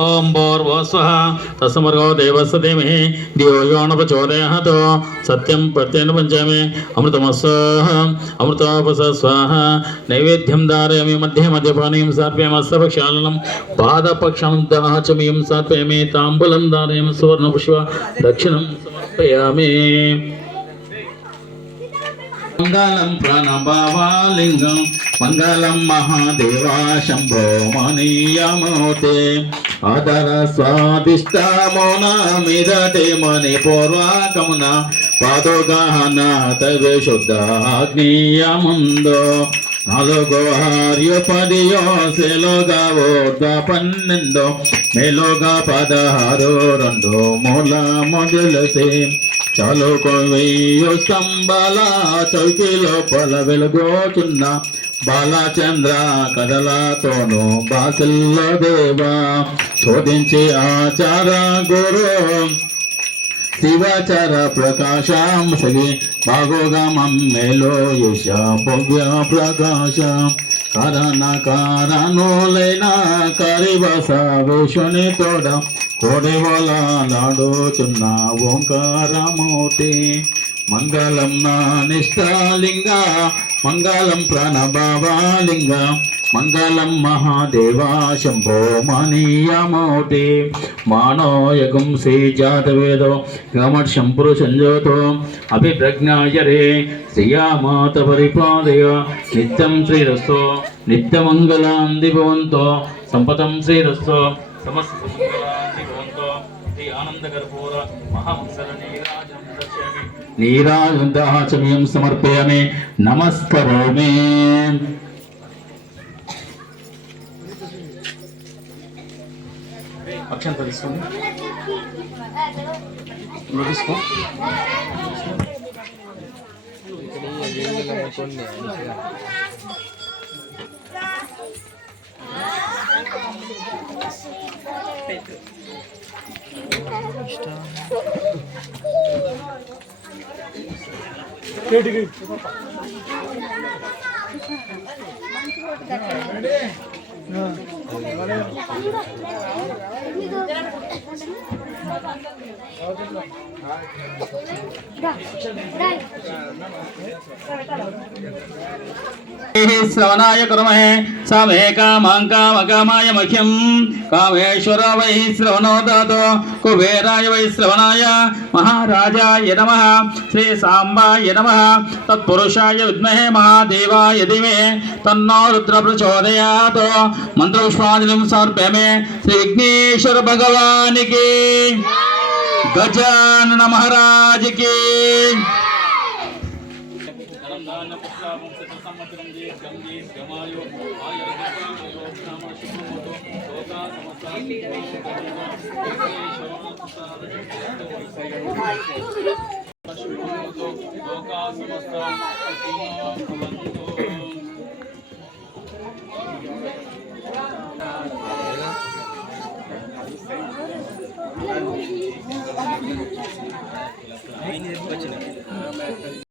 ओम भूर्भुवस्वः तत्समर्गो देवस्य धीमहि धियो यो न प्रचोदयात् सत्यं प्रत्येन पंचामि अमृतमस्वाहा अमृतोपस्वाहा नैवेद्यं धारयामि मध्ये मध्यपानीं समर्पयामि हस्तपक्षालनं पादपक्षालं दाचमीं समर्पयामि ताम्बूलं धारयामि सुवर्णपुष्प दक्षिणं समर्पयामि मंगलम प्रणभावालिंगम मंगलम महादेवा शंभो मनीयमोते आदर स्वादिष्ट मोनमिदते मणि पूर्वगमना पादोगहना तवे शुद्धाग्नियमुंदो नालुगो हर्यपदियो सेलोगवोर्ध पन्नेंदो मेलोगा पदहारो रंडो मूल मोदलसे చాలు కొయ్యో స్తంభాల చౌకీలో పొల వెలుగోచున్న బాలచంద్ర కథలతోనూ బాసిల్లో దేవా శోధించి ఆచార గురు శివాచార ప్రకాశం సగి బాగోగా మమ్మేలో యశ భవ్య ప్రకాశ కారణ కారణులైన కరివస విషుని తోడ కోడెవల నాడుచున్న ఓంకారమూర్తి మంగళం నా నిష్ఠాలింగ మంగళం ప్రణభావాలింగ మంగళం మహాదేవా శంభో మణీయమూర్తి మానోయగం శ్రీజాతవేదో గమర్షం పురుషంజోతో అభిప్రజ్ఞాయరే శ్రీయామాత పరిపాదయ నిత్యం శ్రీరస్తో నిత్యమంగళం దిభవంతో సంపతం శ్రీరస్తో సమస్త శ్రీ ఆనందకర్పూర మహాంసర నీరాజందాచమ్యం సమర్పయామి నమస్కరోమి. అక్షంత తీసుకోండి, తీసుకో. श्रवणाय कुर्महे समे कामां कामकामाय मह्यं कामेश्वर वै श्रवणो दतो कुबेराय वै श्रवणाय महाराजाय नमः श्री सांबाय नमः तत्पुरुषाय विद्महे महादेवाय धीमहि तन्नो रुद्र प्रचोदयात् मंत्रपुष्पांजलिं समर्पयामि श्री विघ्नेश्वर भगवान की गजानन महाराज की लोका समस्त